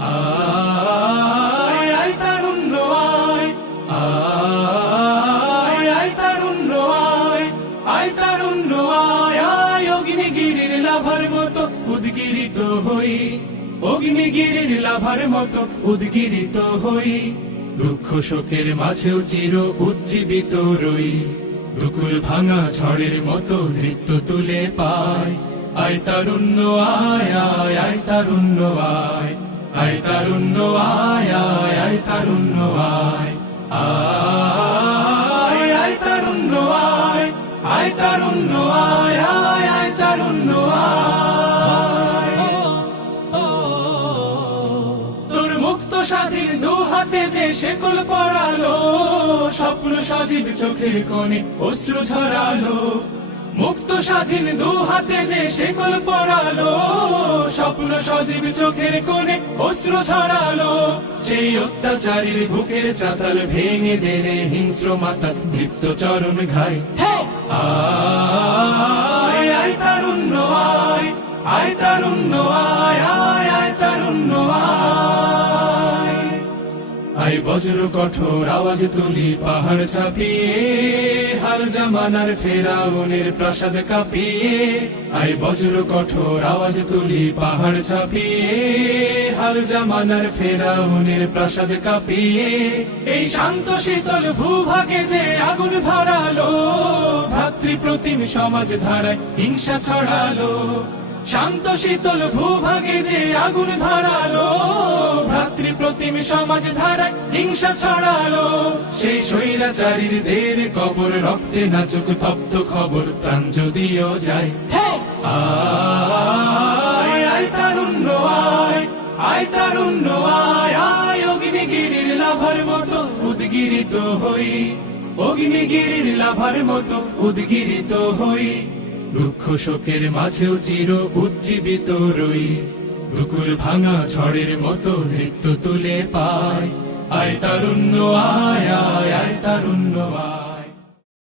আয় আয় তারুণ্য আয়, আয় আয় তারুণ্য আয়, আয় তারুণ্য আয়, আয় অগ্নিগিরির লাভার মতো উদ্গিরিত হই, অগ্নিগিরির লাভার মতো উদ্গিরিত হই। দুঃখ শোকের মাঝেও চির উজ্জীবিত রই, দুকুল ভাঙা ঝড়ের মতো নৃত্য তুলে পায়। আয় তারুণ্য আয়, আয় আয় তারুণ্য আয়, আয় তারুণ্য আয়, আয় আয় তারুণ্য আয়, আয় আয় তারুণ্য আয়, আয় তারুণ্য আয়, আয় আয় তারুণ্য আয়। তোর মুক্ত স্বাধীন দু হাতে যে শেকল পরালো, স্বপ্ন সজীব চোখের কোণে অশ্রু ঝরালো। মুক্ত স্বাধীন দু হাতে যে শেকল পরালো, স্বপ্ন সজীব চোখের কোণে অশ্রু ঝরালো। সেই অত্যাচারীর বুকের চাতাল ভেঙে দেনে হিংস্র মাতা দীপ্ত চরণ ঘায়। আয় আয় তারুণ্য আয়, আয় তারুণ্য আয়, আয় আয় তারুণ্য আয়। আয় বজ্র কঠোর আওয়াজ তুলি পাহাড় চাপিয়ে, হাল জামানার ফেরাউনের প্রাসাদ কাঁপিয়ে। আয় বজ্র কঠোর আওয়াজ তুলি পাহাড় চাপিয়ে, হাল জামানার ফেরাউনের প্রাসাদ কাঁপিয়ে। এই শান্ত শীতল ভূভাগে যে আগুন ধরালো, ভ্রাতৃপ্রতিম সমাজ ধারায় হিংসা ছড়ালো। শান্ত শীতল ভূভাগে যে আগুন ধরালো, ভ্রাতৃপ্রতিম সমাজ ধারায় হিংসা ছড়ালো। সেই স্বৈরাচারীর দের কবর রক্তে নাচুক তপ্ত খবর, প্রাণ যদিও যায়। আয় আয় তারুণ্য আয়, আয় তারুণ্য আয়, আয় অগ্নিগিরির লাভার মতো উদ্গিরিত হই, অগ্নিগিরির লাভার মতো উদ্গিরিত হই। দুঃখ শোকের মাঝেও চির উজ্জীবিত রই, দুকুল ভাঙা ঝড়ের মতো নৃত্য তুলে পায়। আয় তারুণ্য আয়, আয় আয় তারুণ্য আয়।